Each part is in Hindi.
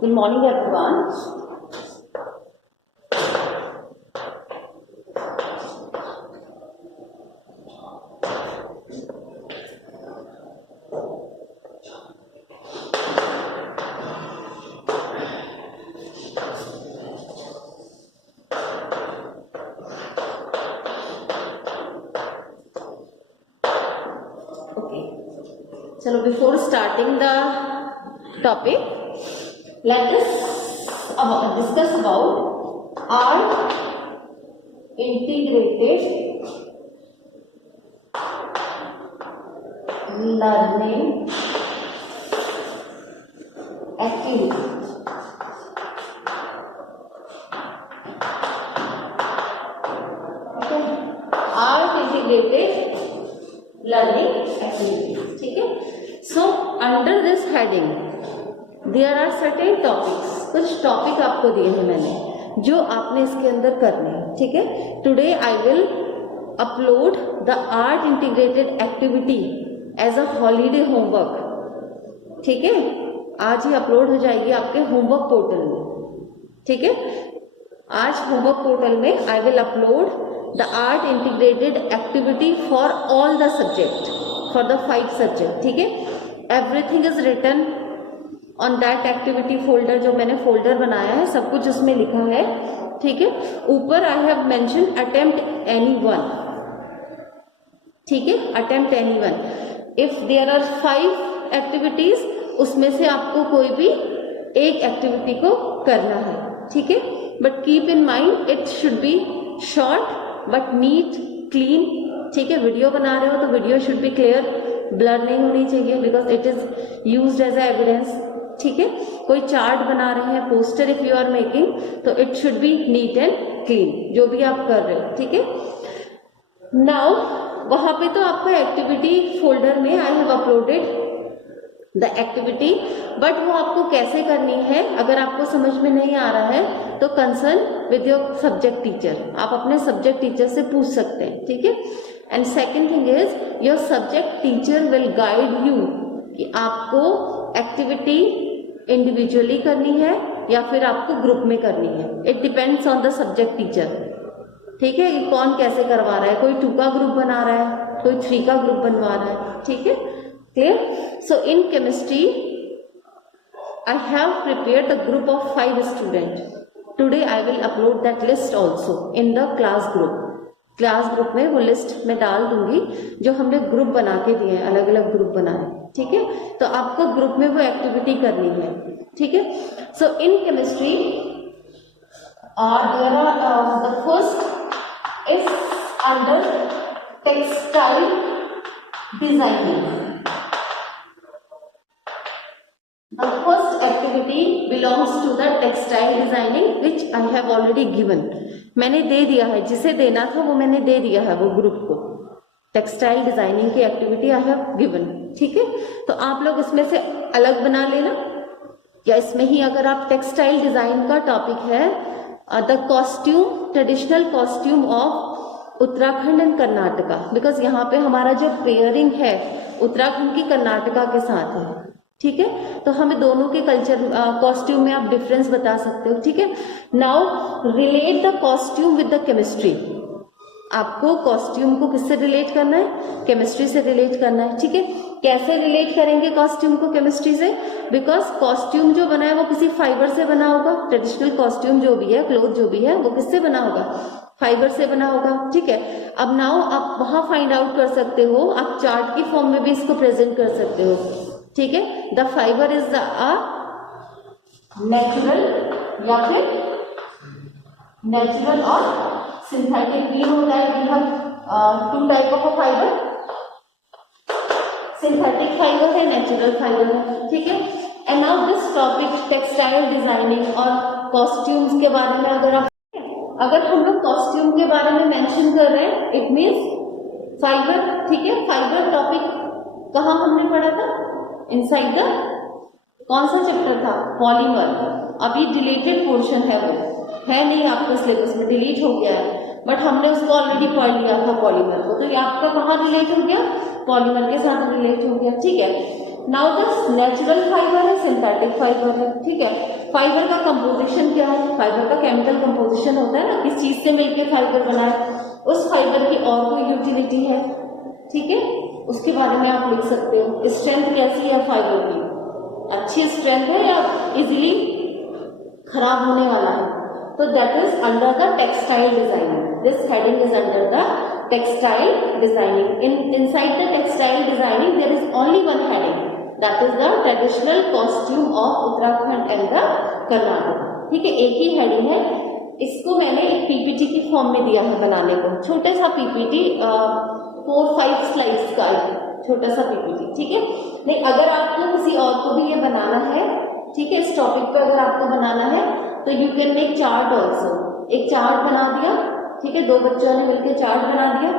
Good morning, everyone. So before starting the topic, let us discuss about our integrated learning activity. Okay, our integrated learning activity. ठीक है. So under this heading there are certain topics, कुछ टॉपिक आपको दिए हैं मैंने जो आपने इसके अंदर करने हैं. ठीक है. Today I will upload the art integrated activity as a holiday homework. ठीक है. आज ही अपलोड हो जाएगी आपके होमवर्क पोर्टल में. ठीक है. आज होमवर्क पोर्टल में I will upload the art integrated activity for all the subject, for the 5 subject. ठीक है. Everything is written on that activity folder. जो मैंने फोल्डर बनाया है सब कुछ उसमें लिखा है. ठीक है. ऊपर I have mention attempt anyone. ठीक है. Attempt anyone. If there are 5 activities, उसमें से आपको कोई भी एक एक्टिविटी को करना है. ठीक है. But keep in mind it should be short but neat, clean. ठीक है. वीडियो बना रहे हो तो video should be clear, blur नहीं होनी चाहिए because it is used as a evidence. ठीक है. कोई चार्ट बना रहे हैं, poster if you are making, तो it should be neat and clean जो भी आप कर रहे हो. ठीक है. नाउ वहां पे तो आपका एक्टिविटी फोल्डर में I have uploaded the activity, but वो आपको कैसे करनी है अगर आपको समझ में नहीं आ रहा है तो concern with your subject teacher. आप अपने सब्जेक्ट टीचर से पूछ सकते हैं. ठीक है. And second thing is your subject teacher will guide you कि आपको एक्टिविटी इंडिविजुअली करनी है या फिर आपको ग्रुप में करनी है. It depends on the subject teacher. ठीक है. कि कौन कैसे करवा रहा है. कोई 2 का ग्रुप बना रहा है, कोई 3 का ग्रुप बनवा रहा है. ठीक है. Clear. So in chemistry I have prepared the group of 5 student. Today I will upload that list also in the class group. Class group में वो लिस्ट में डाल दूंगी जो हमने ग्रुप बना के दिए हैं, अलग अलग ग्रुप बनाए. ठीक है. तो आपको ग्रुप में वो एक्टिविटी करनी है. ठीक है. So in chemistry there are the first is under textile designing. The first activity belongs to the textile designing which I have already given. मैंने दे दिया है, जिसे देना था वो मैंने दे दिया है वो ग्रुप को. टेक्सटाइल डिजाइनिंग की एक्टिविटी आई हैव गिवन. ठीक है. तो आप लोग इसमें से अलग बना लेना या इसमें ही अगर आप टेक्सटाइल डिजाइन का टॉपिक है the costume, traditional costume of Uttarakhand and Karnataka, because यहाँ पे हमारा जो पेयरिंग है उत्तराखंड की कर्नाटका के साथ है. ठीक है. तो हमें दोनों के कल्चर कॉस्ट्यूम में आप डिफरेंस बता सकते हो. ठीक है. Now relate the costume with the chemistry. आपको कॉस्ट्यूम को किससे रिलेट करना है? केमिस्ट्री से रिलेट करना है. ठीक है. कैसे रिलेट करेंगे कॉस्ट्यूम को केमिस्ट्री से? बिकॉज कॉस्ट्यूम जो बना है वो किसी फाइबर से बना होगा. ट्रेडिशनल कॉस्ट्यूम जो भी है, क्लोथ जो भी है, वो किससे बना होगा? फाइबर से बना होगा. ठीक है. अब नाउ आप वहां फाइंड आउट कर सकते हो, आप चार्ट की फॉर्म में भी इसको प्रेजेंट कर सकते हो. ठीक है. The fibre is a natural या फिर नेचुरल और सिंथेटिक भी होता है. We have 2 type of fibre. Synthetic fibre है, नेचुरल फाइबर है. ठीक है. And now this topic textile designing और कॉस्ट्यूम्स के बारे में अगर हम लोग कॉस्ट्यूम के बारे में मेंशन कर रहे हैं इट मीन्स फाइबर. ठीक है. फाइबर टॉपिक कहाँ हमने पढ़ा था? इनसाइड द कौन सा चैप्टर था? पॉलीमर. अभी डिलीटेड पोर्शन है, वो है नहीं आपके सिलेबस में, डिलीट हो गया है, बट हमने उसको ऑलरेडी पढ़ लिया था पॉलीमर को. तो ये आपका कहाँ रिलेट हो गया? पॉलीमर के साथ रिलेट हो गया. ठीक है. नाउ दिस नेचुरल फाइबर है, सिंथेटिक फाइबर है, ठीक है। फाइबर का कंपोजिशन क्या है, फाइबर का केमिकल कंपोजिशन होता है ना, किस चीज से मिलकर फाइबर बना है, उस फाइबर की और कोई यूटिलिटी है, ठीक है, उसके बारे में आप लिख सकते हो। स्ट्रेंथ कैसी है फाइबर की, अच्छी स्ट्रेंथ है या इजीली खराब होने वाला है, तो that is under the textile designing. This heading is under the textile designing. Inside the textile designing there is only one heading, that is the traditional costume of Uttarakhand and the Karnataka, ठीक है, एक ही हेडिंग है। इसको मैंने एक पीपीटी की फॉर्म में दिया है बनाने को, छोटा सा पीपीटी, 4-5 स्लाइड्स का एक छोटा सा पीपीटी, ठीक है। नहीं, अगर आपको किसी और को भी ये बनाना है, ठीक है, इस टॉपिक पे अगर आपको बनाना है तो you can make chart also. एक चार्ट बना दिया, ठीक है, 2 बच्चों ने मिलकर चार्ट बना दिया,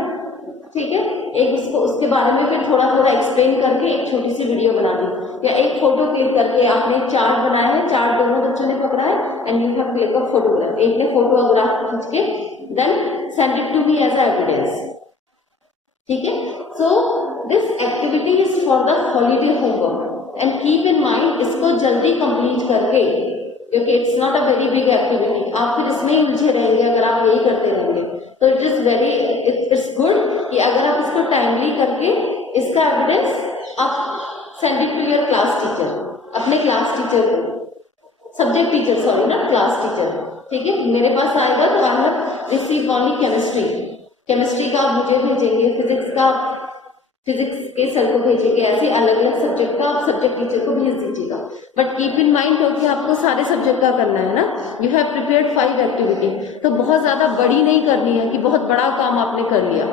ठीक है, एक इसको उसके बारे में फिर थोड़ा थोड़ा एक्सप्लेन करके एक छोटी सी वीडियो बना दी, या एक फोटो क्लिक करके आपने एक चार्ट बनाया है, चार्ट दोनों बच्चों ने पकड़ा है and you have click a photograph, एक ने फोटोग्राफ खींच के then send it to me as a evidence, ठीक है। So this activity is for the holiday homework and keep in mind, इसको जल्दी कंप्लीट करके, क्योंकि it's not a very big activity, आप फिर इसमें ही उलझे रहेंगे अगर आप यही करते रहेंगे, तो it is very it's good कि अगर आप इसको टाइमली करके इसका एविडेंस आप send it to your class teacher, अपने क्लास टीचर को, सब्जेक्ट टीचर सॉरी ना, क्लास टीचर, ठीक है। मेरे पास आएगा तो I have receive only chemistry, chemistry का आप मुझे भेजेंगे, फिजिक्स का फिजिक्स के सर को भेजेंगे, ऐसे अलग अलग सब्जेक्ट का आप सब्जेक्ट टीचर को भेज दीजिएगा। बट कीप इन माइंड क्योंकि आपको सारे सब्जेक्ट का करना है ना, यू हैव प्रिपेयर्ड 5 एक्टिविटी, तो बहुत ज्यादा बड़ी नहीं करनी है कि बहुत बड़ा काम आपने कर लिया,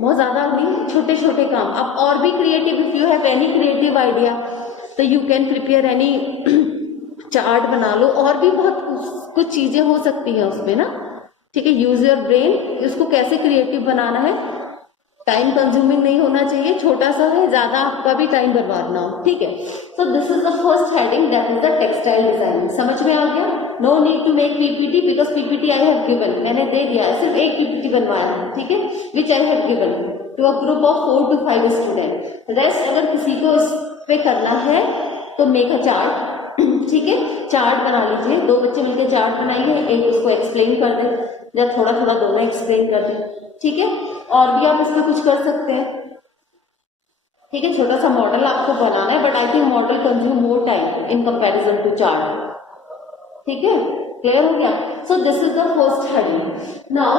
बहुत ज्यादा नहीं, छोटे छोटे काम। आप और भी creative, if you have any creative idea तो you can prepare any chart बना लो, और भी बहुत कुछ चीजें हो सकती है उसमें ना, ठीक है। यूज योर ब्रेन, उसको कैसे क्रिएटिव बनाना है, टाइम कंज्यूमिंग नहीं होना चाहिए, छोटा सा है, ज्यादा आपका भी टाइम बर्बाद ना हो, ठीक है। So this is the first heading, that is the textile designing. समझ में आ गया? No need to make PPT because PPT I have given, मैंने दे दिया है, सिर्फ एक पीपीटी बनवाया है, ठीक है, which I have given to a group of 4 to 5 student. Rest अगर किसी को इस पे करना है तो मेक अ चार्ट, ठीक है, चार्ट बना लीजिए, 2 बच्चे मिलकर चार्ट बनाइए, एक उसको एक्सप्लेन कर दे या थोड़ा थोड़ा दोनों एक्सप्लेन कर दे, ठीक है। और भी आप इसमें कुछ कर सकते हैं, ठीक है, छोटा सा मॉडल आपको बनाना है, but I think model consume more time in comparison to chart, ठीक है, क्लियर हो गया। So this is the first heading. Now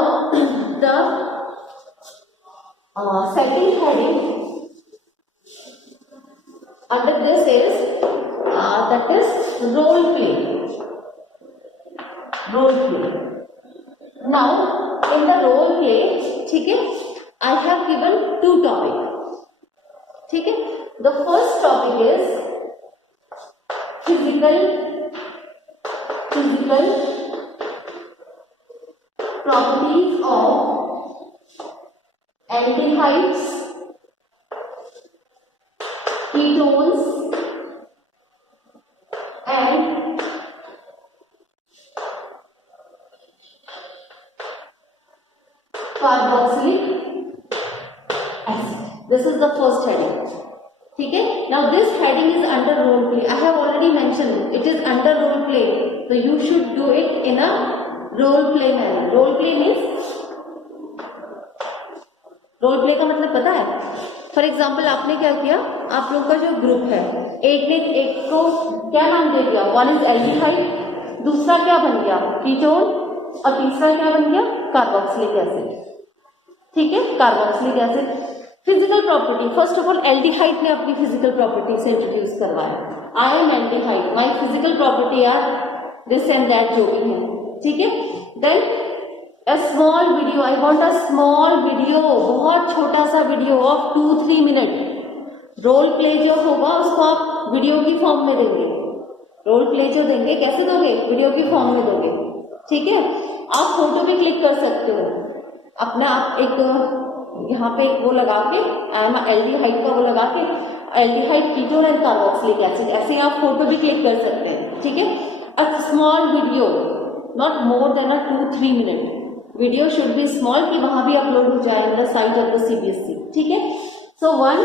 the second heading under this is that is role play. Role play. Now in the role play, ठीक है, I have given 2 topics, ठीक है। The first topic is physical properties of aldehydes, ketones and carboxylic acid. This is the first heading, ठीक है। Now this heading is under role play. I have already mentioned it is under role play, so you should do it in a role play manner. Role play means, role play का मतलब पता है? फॉर एग्जाम्पल आपने क्या किया, आप लोग का जो ग्रुप है, एक ने एक को क्या नाम दे दिया, वन इज एल्डिहाइड, दूसरा क्या बन गया कीटोन, और तीसरा क्या बन गया कार्बोक्सिलिक एसिड, ठीक है, carboxylic acid. Physical property, first of all aldehyde ने अपनी फिजिकल प्रॉपर्टी से इंट्रोड्यूस करवाया, I am aldehyde, my physical property are this and that, जो भी है, ठीक है। Then A small video, I want a small video, बहुत छोटा सा video of 2-3 minute. Role play जो होगा उसको आप वीडियो की फॉर्म में देंगे, रोल प्ले जो देंगे कैसे दोगे, वीडियो की फॉर्म में दोगे, ठीक है। आप फोटो भी क्लिक कर सकते हो अपना, आप एक यहाँ पे वो लगा के एल्डिहाइड का वो लगा के aldehyde ketone and carboxylic acid, ऐसे आप फोटो भी क्लिक कर सकते हैं, ठीक है। A small video, not more than 2-3 minute, video should B small कि वहां भी अपलोड हो जाए in the site of the CBSE, ठीक है। So one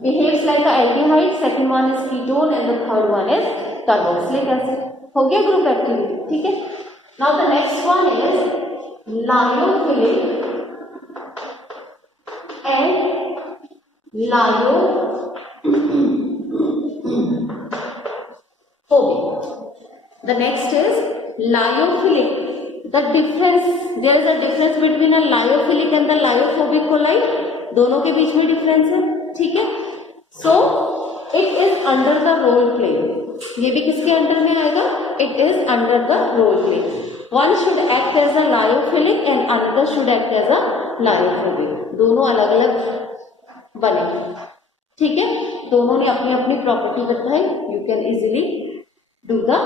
behaves behaves like a aldehyde, second one is ketone and the third one is carboxylic acid. हो गया ग्रुप एक्टिविटी, ठीक है. Now the next one is lyophilic and lyophobic. The next is lyophilic. The difference, there is a difference between a lyophilic and the lyophobic colloid. दोनों के बीच में डिफरेंस है, ठीक है. So it is under the role play. ये भी किसके अंडर में आएगा? It is under the role play. One should act as a lyophilic and another should act as a lyophobic. दोनों अलग अलग बने, ठीक है. दोनों ने अपनी अपनी प्रॉपर्टी बताई. You can easily do the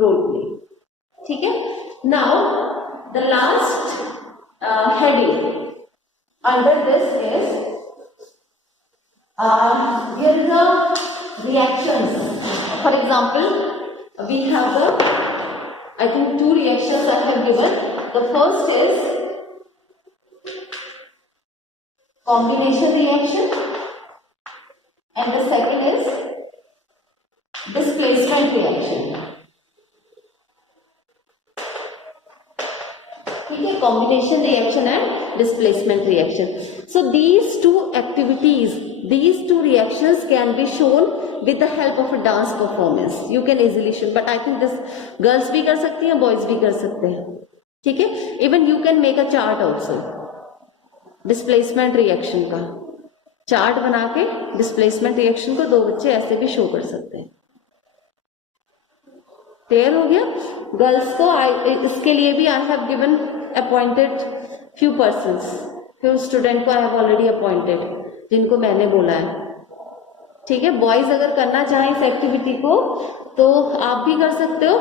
role play, ठीक है. Now the last heading under this is here is the reactions. For example, we have the, I think, two reactions I have given. The first is combination reaction and the second is displacement reaction. ठीक है, combination reaction and displacement reaction. So these two activities, these two reactions can be shown with the help of a dance performance. You can easily show, but I think this girls भी कर सकती हैं, boys भी कर सकते हैं, ठीक है. Even you can make a chart also. Displacement reaction का चार्ट बना के डिस्प्लेसमेंट रिएक्शन को दो बच्चे ऐसे भी शो कर सकते हैं. क्लियर हो गया. गर्ल्स को इसके लिए भी आई have given appointed few persons, few student को आई हैव ऑलरेडी अपॉइंटेड, जिनको मैंने बोला है, ठीक है. बॉयज अगर करना चाहें इस एक्टिविटी को तो आप भी कर सकते हो,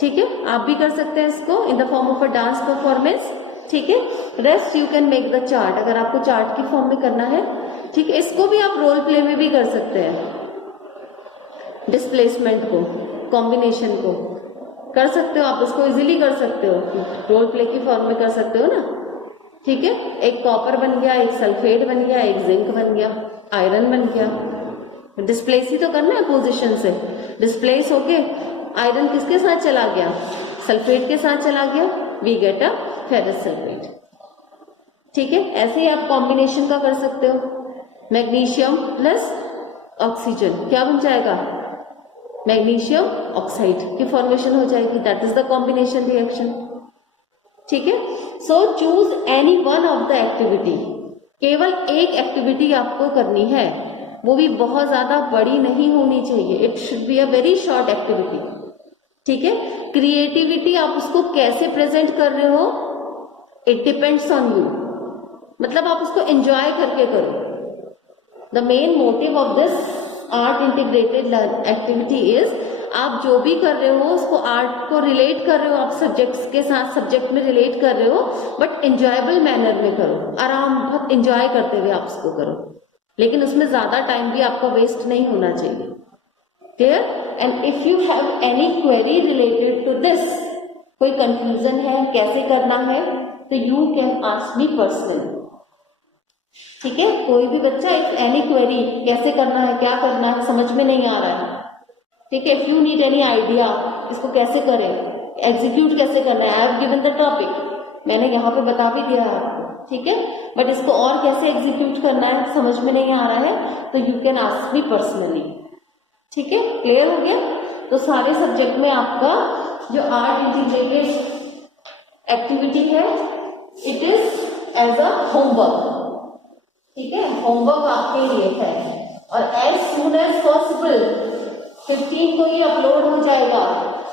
ठीक है. आप भी कर सकते हैं इसको in the form of a dance performance, ठीक है. Rest you can make the chart, अगर आपको चार्ट की फॉर्म में करना है, ठीक है. इसको भी आप रोल प्ले में भी कर सकते हैं. डिस्प्लेसमेंट को, कॉम्बिनेशन को कर सकते हो आप, इसको इजीली कर सकते हो, रोल प्ले की फॉर्म में कर सकते हो ना, ठीक है. एक कॉपर बन गया, एक सल्फेट बन गया, एक जिंक बन गया, आयरन बन गया. डिस्प्लेस ही तो करना है पोजीशन से. डिस्प्लेस होके आयरन किसके साथ चला गया? सल्फेट के साथ चला गया. We get a ferrous sulphate, ठीक है. ऐसे ही आप कॉम्बिनेशन का कर सकते हो. मैग्नीशियम प्लस ऑक्सीजन क्या बन जाएगा? मैग्नीशियम ऑक्साइड की फॉर्मेशन हो जाएगी. That is the combination reaction, ठीक है. So choose any one of the activity. केवल एक एक्टिविटी आपको करनी है, वो भी बहुत ज्यादा बड़ी नहीं होनी चाहिए. It should be a very short activity, ठीक है. क्रिएटिविटी आप उसको कैसे प्रेजेंट कर रहे हो, इट डिपेंड्स ऑन यू. मतलब आप उसको एंजॉय करके करो. The main motive of this art integrated activity is, आप जो भी कर रहे हो उसको, आर्ट को रिलेट कर रहे हो आप सब्जेक्ट्स के साथ, सब्जेक्ट में रिलेट कर रहे हो, बट एंजॉयबल मैनर में करो. आराम, बहुत एंजॉय करते हुए आप उसको करो, लेकिन उसमें ज्यादा टाइम भी आपका वेस्ट नहीं होना चाहिए. Clear. And if you have any query related to this, कोई कंफ्यूजन है कैसे करना है, तो you can ask me personally, ठीक है. कोई भी बच्चा, इफ एनी क्वेरी कैसे करना है, क्या करना है, समझ में नहीं आ रहा है, ठीक है. If you need any idea, इसको कैसे करें, एग्जीक्यूट कैसे करना है, आई हैव गिवन द टॉपिक, मैंने यहाँ पे बता भी दिया है आपको, ठीक है. बट इसको और कैसे एग्जीक्यूट करना है समझ में नहीं आ रहा है, तो you can ask me personally, ठीक है. क्लियर हो गया. तो सारे सब्जेक्ट में आपका जो आर्ट इंटीग्रेटेड एक्टिविटी है, it is as a homework, ठीक है. होमवर्क आपके लिए है, और एज सून एज पॉसिबल 15 को ही अपलोड हो जाएगा,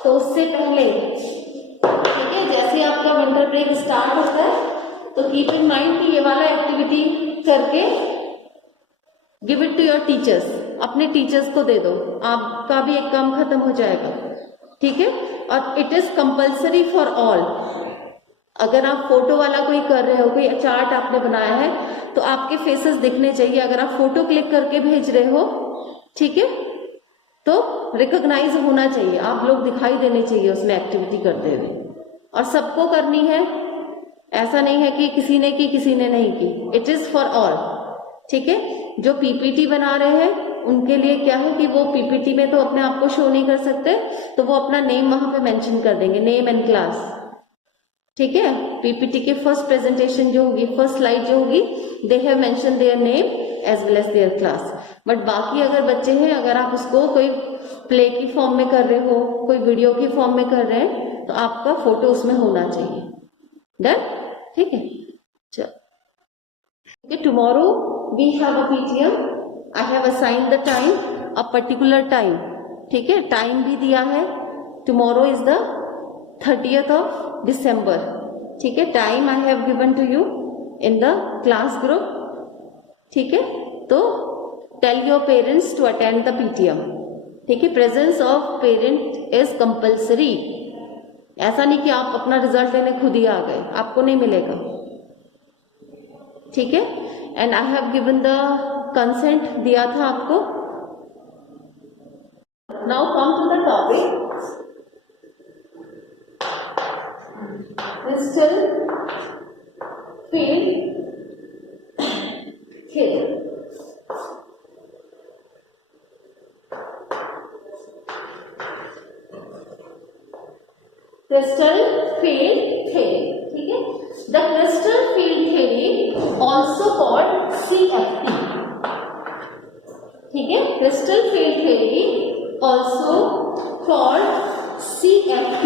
तो उससे पहले, ठीक है, जैसे आपका विंटर ब्रेक स्टार्ट होता है, तो कीप इन माइंड कि ये वाला एक्टिविटी करके give it to your teachers, अपने टीचर्स को दे दो, आपका भी एक काम खत्म हो जाएगा, ठीक है. और it is compulsory for all. अगर आप फोटो वाला कोई कर रहे हो, कोई चार्ट आपने बनाया है, तो आपके फेसेस दिखने चाहिए. अगर आप फोटो क्लिक करके भेज रहे हो, ठीक है, तो रिकॉग्नाइज होना चाहिए, आप लोग दिखाई देने चाहिए उसमें एक्टिविटी करते हुए. और सबको करनी है, ऐसा नहीं है कि किसी ने की किसी ने नहीं की. इट इज फॉर ऑल, ठीक है. जो पीपीटी बना रहे हैं उनके लिए क्या है कि वो पीपीटी में तो अपने आप को शो नहीं कर सकते, तो वो अपना नेम वहां पे मेंशन कर देंगे, नेम एंड क्लास। ठीक है, पीपीटी की फर्स्ट प्रेजेंटेशन जो होगी, फर्स्ट स्लाइड जो होगी, they have mention their name as well as their class. But बाकी अगर बच्चे हैं, अगर आप उसको कोई प्ले की फॉर्म में कर रहे हो, कोई वीडियो की फॉर्म में कर रहे हैं, तो आपका फोटो उसमें होना चाहिए। डन? ठीक है, चलो। Tomorrow we have a PTM, I have assigned the time, a particular time. ठीक है, टाइम भी दिया है, tomorrow is the 30th of December। ठीक है, time I have given to you in the class group. ठीक है, तो tell your parents to attend the PTM. ठीक है, presence of parent is compulsory. ऐसा नहीं कि आप अपना रिजल्ट लेने खुद ही आ गए, आपको नहीं मिलेगा। ठीक है, and I have given the consent, दिया था आपको। Now come to the topic crystal field theory। crystal field theory, ठीक है। The crystal field theory also called CFT। ठीक है, crystal field theory also called CFT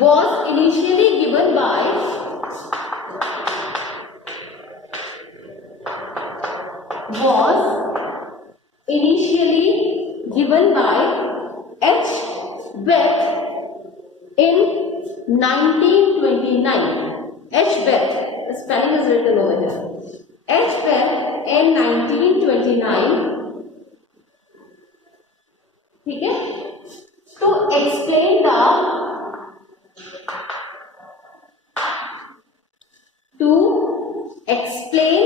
was initially given by H. Beth in 1929। H. Beth, the spelling is written over here। H. Beth in 1929। ठीक है, to explain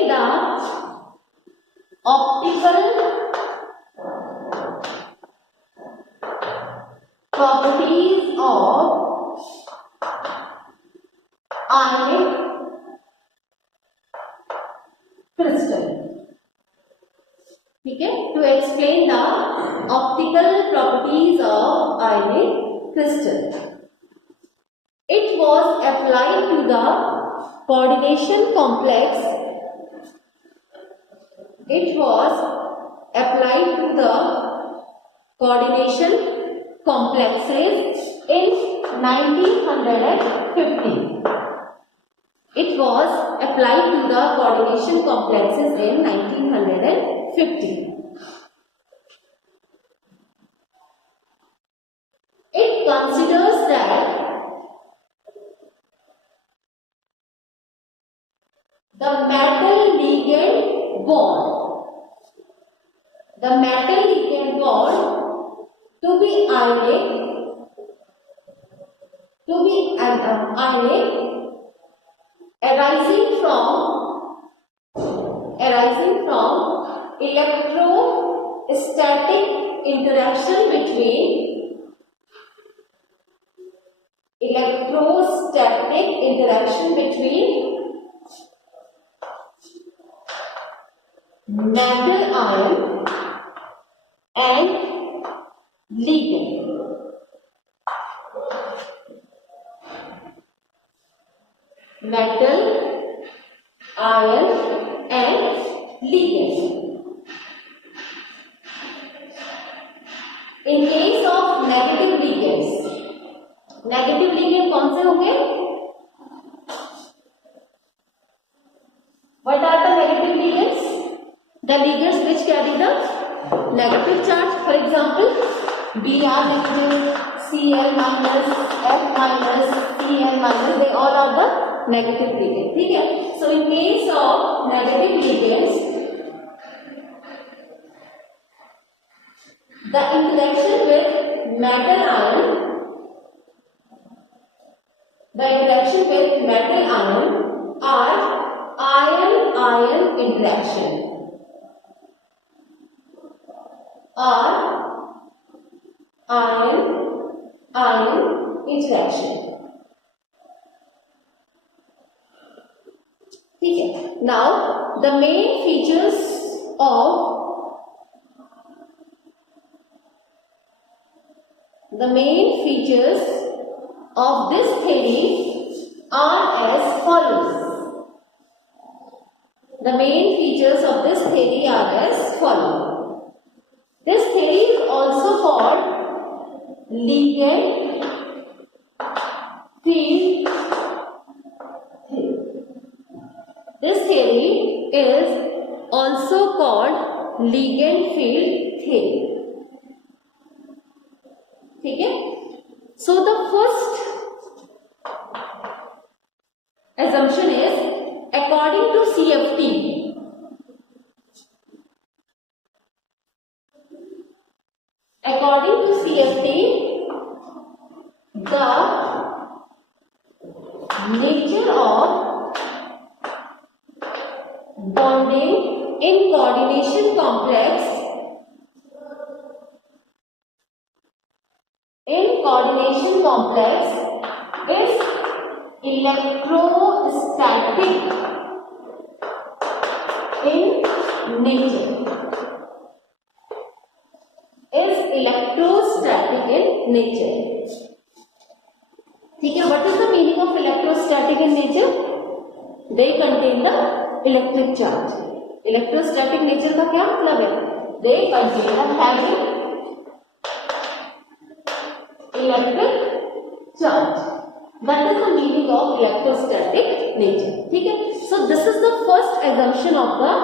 the optical properties of ionic crystal। ठीक है, to explain the optical properties of ionic crystal, it was applied to the coordination complex। It was applied to the coordination complexes in 1950। It was applied to the coordination complexes in 1950। It considers that the metal ligand bond to be ionic, arising from electrostatic interaction between metal ion and ligand। Metal ion and ligand। In case of negative ligands, negative ligand कौन से होंगे? What are the negative ligands? The ligands which carry the negative charge, for example Br negative, Cl minus, F minus, Cl minus, they all are the negative ligands। ठीक है, so in case of negative ligands, the interaction with metal ion are ion-ion interaction, ठीक है. Now the main features of this theory are as follows. The main features of this theory are as follows. This theory is also called Ligand field theory. This theory is also called Ligand field theory. ठीक है. So the first assumption is according to CFT. According to CFT, the nature of bonding in coordination complex is electrostatic in nature. ठीक है. What is the meaning of electrostatic in nature? They contain the electric charge. Electrostatic nature का क्या मतलब है? They contain the having electric charge. That is the meaning of electrostatic nature. ठीक है. So this is the first assumption of the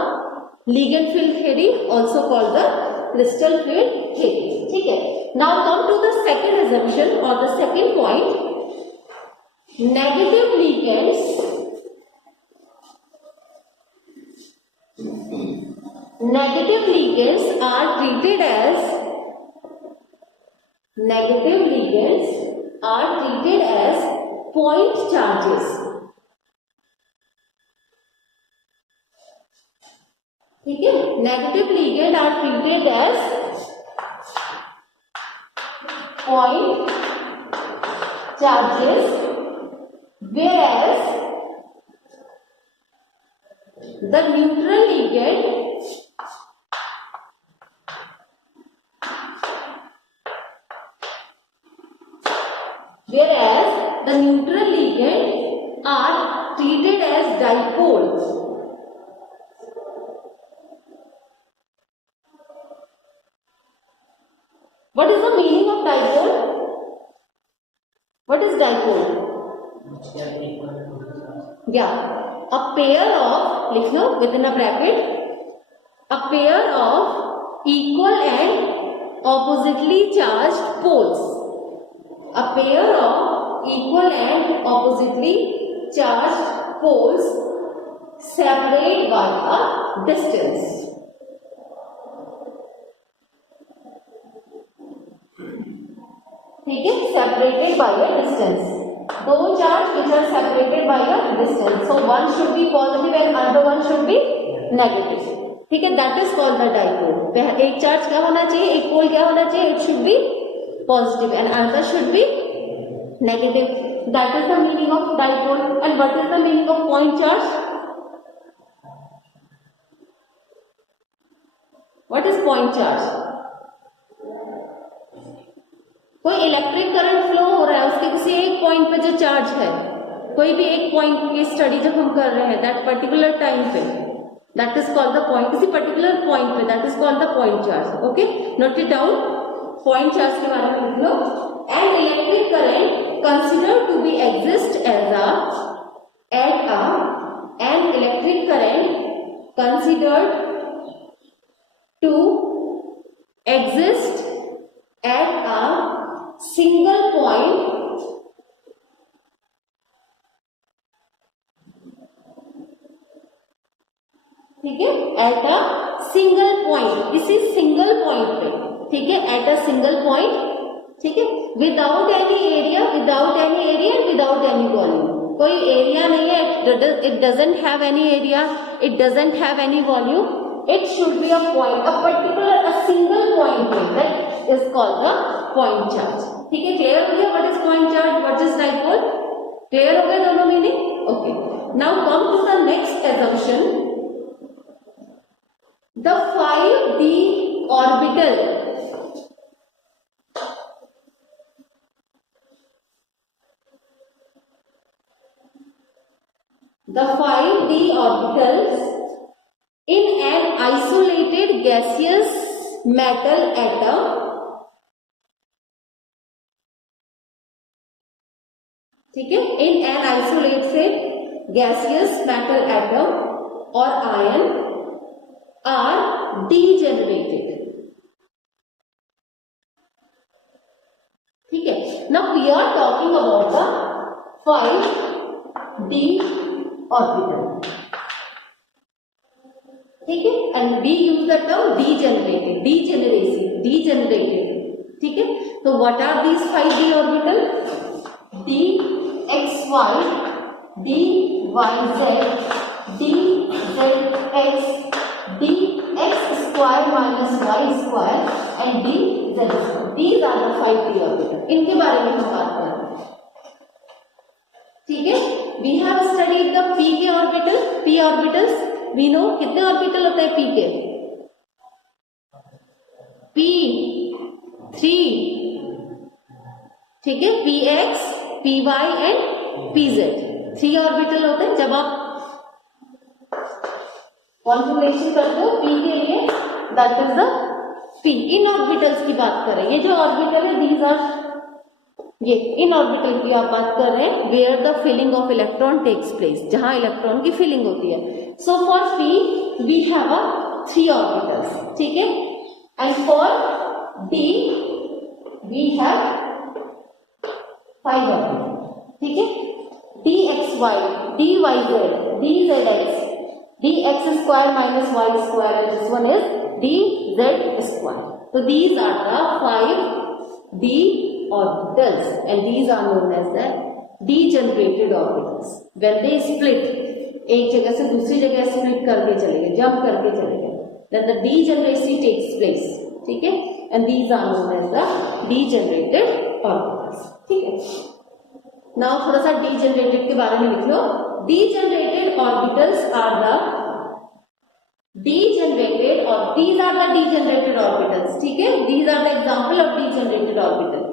ligand field theory, also called the crystal field theory. ठीक है. Now come to the second assumption or the second point. Negative ligands are treated as point charges. ठीक है. Negative ligand are treated as point charges, whereas the neutral ligand are treated as dipoles. What is the meaning of dipole? What is dipole? Yeah, a pair of, लिख लो within a bracket, a pair of equal and oppositely charged poles. A pair of equal and oppositely charged poles separate by a distance. ठीक है. Separated by a distance. दो charge which are separated by a distance. So one should be positive and another one should be negative. ठीक है. That is called the dipole. एक charge क्या होना चाहिए? एक pole क्या होना चाहिए? It should be positive and another should be negative. That is the meaning of dipole. And what is the meaning of point charge? What is point charge? कोई इलेक्ट्रिक करंट फ्लो हो रहा है, उसके किसी एक पॉइंट पे जो चार्ज है, कोई भी एक पॉइंट की स्टडी जब हम कर रहे हैं, दैट पर्टिकुलर टाइम पे, that is called the point. किसी पर्टिकुलर पॉइंट पे, that is called the point charge. Okay, note it down. Point charge के बारे में लिख लो. An electric current considered to be exist as an electric current considered to exist at a single point ठीक है. एट अ सिंगल पॉइंट, इसी सिंगल पॉइंट पे. ठीक है. At a single point. ठीक है. Without any area without any volume. कोई एरिया नहीं है. It doesn't have any area, it doesn't have any volume. It should be a point, a particular, a single point. That is called the point charge. ठीक है. क्लियर हो गया? What is point charge, what is dipole? Clear हो गए दोनों meaning? Okay. Now come to the next assumption. The 5d orbital orbitals in an isolated gaseous metal atom ठीक है, in an isolated gaseous metal atom or ion are degenerated. ठीक है, now we are talking about the 5d orbital. ठीक है, and we use the term degenerated, degenerated. ठीक है, तो what are these 5d orbital? dxy, dyz, dzx, dx square minus y square and dz square. These are the 5d orbital. इनके बारे में हम बात कर रहे हैं. ठीक है, we have studied the p orbitals. We know कितने ऑर्बिटल होते हैं p के? p3. ठीक है, px, py and pz 3 orbital होते हैं. जब आप कॉन्फिगरेशन करते हो p के लिए, that is the p. In orbitals की बात कर रहे हैं. ये जो ऑर्बिटल है, दीज आर, ये इन ऑर्बिटल की आप बात कर रहे हैं where the filling of electron takes place, जहां इलेक्ट्रॉन की फिलिंग होती है. So for p we have a 3 orbitals. ठीक है, and for d we have 5 orbital. ठीक है, dxy, dyz, dzx, dx square minus y square and this one is dz square. So these are the 5d orbitals and these are known as the degenerated orbitals. When they split, एक जगह से दूसरी जगह स्प्लिट करके चले गए, जंप करके चले गए, then the degeneracy takes place. ठीक है, and these are known as the degenerated orbitals. ठीक है, now थोड़ा सा degenerated के बारे में लिख लो. Degenerated orbitals are the degenerated, or these are the degenerated orbitals. ठीक है, these are the example of degenerated orbital.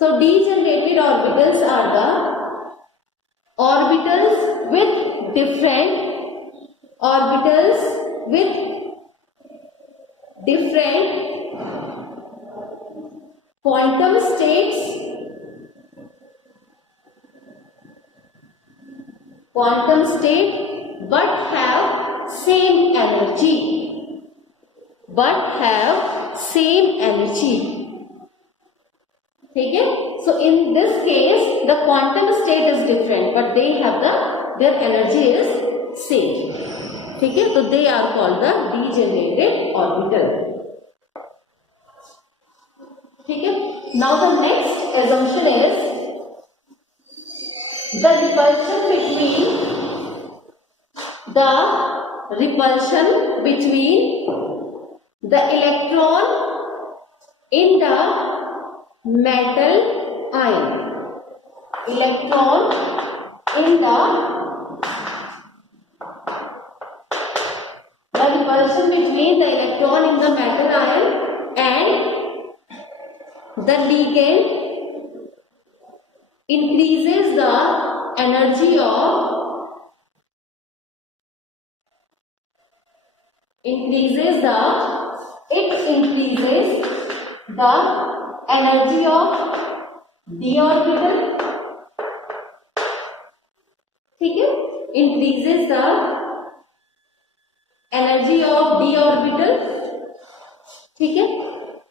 So degenerated orbitals are the orbitals with different quantum states, but have same energy. ठीक है, so in this case the quantum state is different but they have their energy is same. ठीक है, तो they are called the degenerated orbital. ठीक है, now the next assumption is the repulsion between the electron in the metal ion. Electron in the repulsion between the electron in the metal ion and the ligand increases the energy of d orbital. ठीक है, increases the energy of d orbital. ठीक है,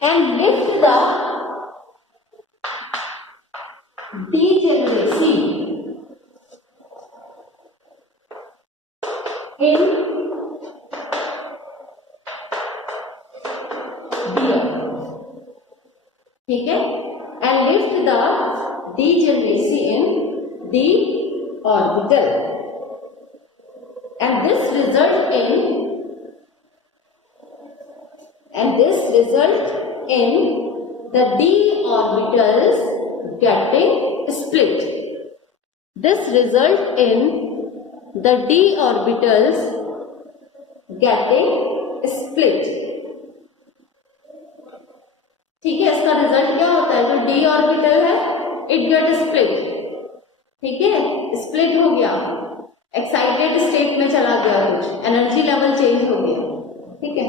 and lift the degeneracy in d orbital. ठीक है, and lift the degeneracy in d orbital, and this result in the d orbitals getting split. This result in the d orbitals getting split। ठीक है, इसका रिजल्ट क्या होता है, जो d ऑर्बिटल है इट गेट स्प्लिट। ठीक है, स्प्लिट हो गया, एक्साइटेड स्टेट में चला गया, कुछ एनर्जी लेवल चेंज हो गया। ठीक है,